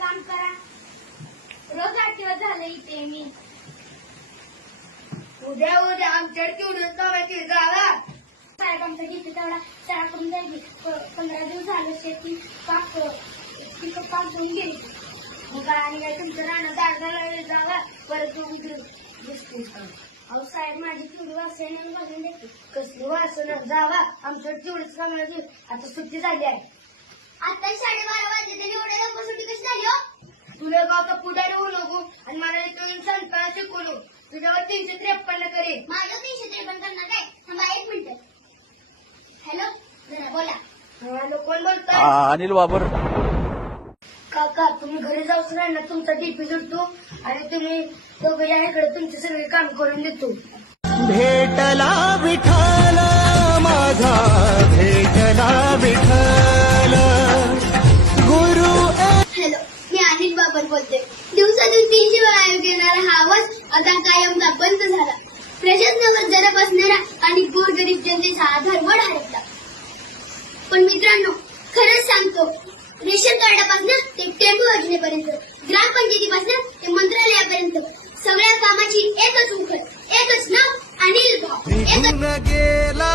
काम करा. रोज 8 दिवस झाले इथे मी. उद्या आमच्याकडे केवढं कामाची जागा. साहेब आमचा जिथे तेवढा शाळा करून जायची. 15 दिवस झाले शेती पाक करून गेली. मग आणि काय तुमचं राहणं दाडगाला जागा परत दिसतेस का. अहो साहेब माझी केवढी वासने घालून देते. कसली वासना जावा आमच्याकडे तेवढंच कामाची. आता सुट्टी झाली आहे. आता 12:30 वाजले तरी एवढ्या लवकर सुट्टी कशी झाली हो? तुला गावचा पुढारी होऊ नको आणि मला इथून संस्कार शिकवलो. तुझ्यावर 353 करेल. माझं 353 करणार काय? थांबा 1 मिनिट. हॅलो जरा बोला. हॅलो कोण बोलताय. अनिल बाबर. काका तुम्ही घरी जाऊच राहणार. तुमचा डीपी जोडतो आणि तुम्ही दोघं या इकडे तुमचे सगळे काम करून देतो. भेटला विठ्ठल माझा भेटला विठ्ठल गुरु. हॅलो मी अनिल बाबर बोलते. दिवसातून 300 वेळा आयोग येणारा हा आवाज आता कायमचा बंद झाला. प्रशासनावर जरा बसणारा आणि गोरगरीब जनतेचा आधार वड हरपला. पण मित्रांनो खरंच सांगतो रेशन कार्डापासून ते टेम्पो योजनेपर्यंत ग्रामपंचायतीपासून ते मंत्रालयापर्यंत सगळ्या कामाची एकच उकल एकच नाव अनिल भाऊ. निघून गेला